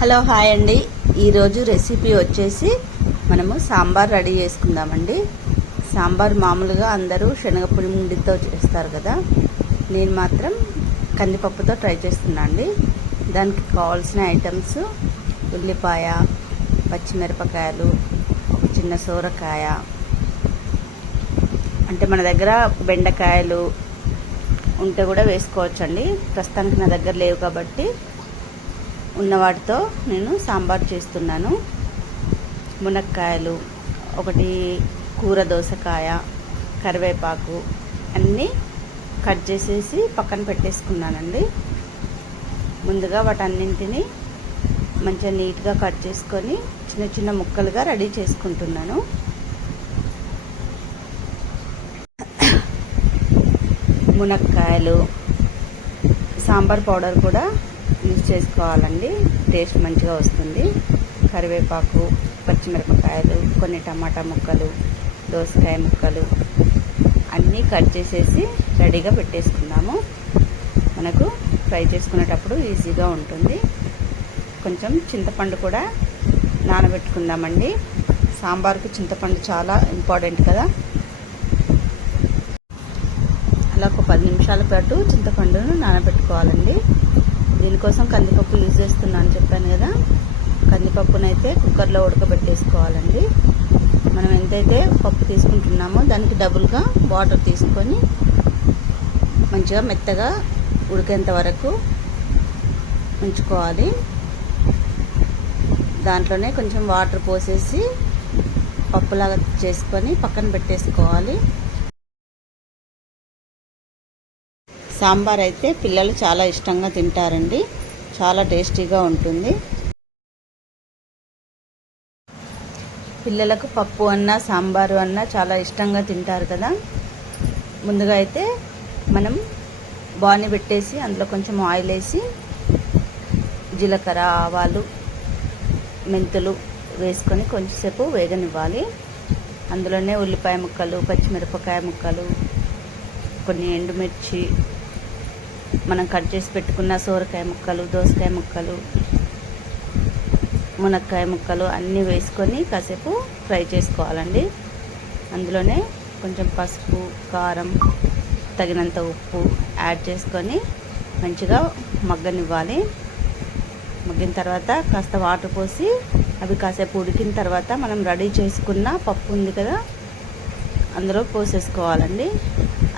Hello hi అండి. ఈరోజు recipe వచ్చేసి మనము సాంబార్ రెడీ చేసుకుందామండి. సాంబార్ మామూలుగా అందరూ శనగపిండితో చేస్తారు కదా, నేను మాత్రం కందిపప్పుతో ట్రై చేస్తున్నా అండి. దానికి కావాల్సిన ఐటమ్స్ ఉల్లిపాయ, పచ్చిమిరపకాయలు, ఒక చిన్న సోరకాయ, అంటే మన దగ్గర బెండకాయలు ఉంటే కూడా వేసుకోవచ్చండి. ప్రస్తుతానికి నా దగ్గర లేవు కాబట్టి ఉన్న వాటితో నేను సాంబార్ చేస్తున్నాను. మునక్కాయలు, ఒకటి కూర దోసకాయ, కరివేపాకు అన్నీ కట్ చేసేసి పక్కన పెట్టేసుకున్నానండి. ముందుగా వాటన్నింటినీ మంచిగా నీట్గా కట్ చేసుకొని చిన్న చిన్న ముక్కలుగా రెడీ చేసుకుంటున్నాను. మునక్కాయలు, సాంబార్ పౌడర్ కూడా యూజ్ చేసుకోవాలండి, టేస్ట్ మంచిగా వస్తుంది. కరివేపాకు, పచ్చిమిరపకాయలు, కొన్ని టమాటా ముక్కలు, దోసకాయ ముక్కలు అన్నీ కట్ చేసేసి రెడీగా పెట్టేసుకుందాము. మనకు ఫ్రై చేసుకునేటప్పుడు ఈజీగా ఉంటుంది. కొంచెం చింతపండు కూడా నానబెట్టుకుందామండి. సాంబార్కు చింతపండు చాలా ఇంపార్టెంట్ కదా. అలా ఒక 10 నిమిషాల పాటు చింతపండును నానబెట్టుకోవాలండి. దీనికోసం కందిపప్పు యూజ్ చేస్తున్నాను చెప్పాను కదా. కందిపప్పునైతే కుక్కర్లో ఉడకబెట్టేసుకోవాలండి. మనం ఎంతైతే పప్పు తీసుకుంటున్నామో దానికి డబుల్గా వాటర్ తీసుకొని మంచిగా మెత్తగా ఉడికేంత వరకు ఉంచుకోవాలి. దాంట్లోనే కొంచెం వాటర్ పోసేసి పప్పులాగా చేసుకొని పక్కన పెట్టేసుకోవాలి. సాంబార్ అయితే పిల్లలు చాలా ఇష్టంగా తింటారండి, చాలా టేస్టీగా ఉంటుంది. పిల్లలకు పప్పు అన్నా సాంబారు అన్నా చాలా ఇష్టంగా తింటారు కదా. ముందుగా అయితే మనం బాణీ పెట్టేసి అందులో కొంచెం ఆయిల్ వేసి జీలకర్ర, ఆవాలు, మెంతులు వేసుకొని కొంచెంసేపు వేగనివ్వాలి. అందులోనే ఉల్లిపాయ ముక్కలు, పచ్చిమిరపకాయ ముక్కలు, కొన్ని ఎండుమిర్చి, మనం కట్ చేసి పెట్టుకున్న సోరకాయ ముక్కలు, దోసకాయ ముక్కలు, మునక్కాయ ముక్కలు అన్నీ వేసుకొని కాసేపు ఫ్రై చేసుకోవాలండి. అందులోనే కొంచెం పసుపు, కారం, తగినంత ఉప్పు యాడ్ చేసుకొని మంచిగా మగ్గనివ్వాలి. మగ్గిన తర్వాత కాస్త వాటర్ పోసి అవి కాసేపు ఉడికిన తర్వాత మనం రెడీ చేసుకున్న పప్పు ఉంది కదా అందులో పోసేసుకోవాలండి.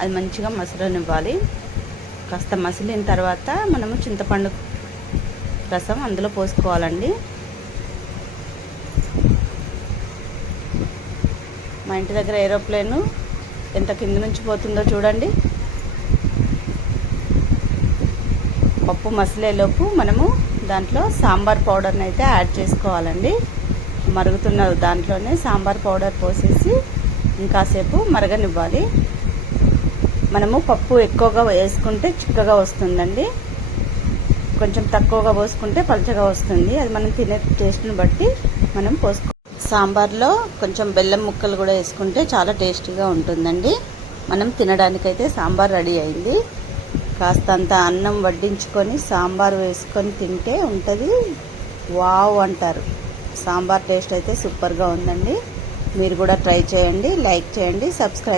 అది మంచిగా మసలనివ్వాలి. కాస్త మసిలిన తర్వాత మనము చింతపండు రసం అందులో పోసుకోవాలండి. మా ఇంటి దగ్గర ఏరోప్లేన్ ఎంత కింద నుంచి పోతుందో చూడండి. పప్పు మసిలేలోపు మనము దాంట్లో సాంబార్ పౌడర్ని అయితే యాడ్ చేసుకోవాలండి. మరుగుతున్న దాంట్లోనే సాంబార్ పౌడర్ పోసేసి ఇంకాసేపు మరగనివ్వాలి. మనము పప్పు ఎక్కువగా వేసుకుంటే చిక్కగా వస్తుందండి, కొంచెం తక్కువగా పోసుకుంటే పలచగా వస్తుంది. అది మనం తినే టేస్ట్ని బట్టి మనం సాంబార్లో కొంచెం బెల్లం ముక్కలు కూడా వేసుకుంటే చాలా టేస్టీగా ఉంటుందండి. మనం తినడానికైతే సాంబార్ రెడీ అయింది. కాస్తంత అన్నం వడ్డించుకొని సాంబార్ వేసుకొని తింటే ఉంటుంది, వావ్ అంటారు. సాంబార్ టేస్ట్ అయితే సూపర్గా ఉందండి. మీరు కూడా ట్రై చేయండి, లైక్ చేయండి, సబ్స్క్రైబ్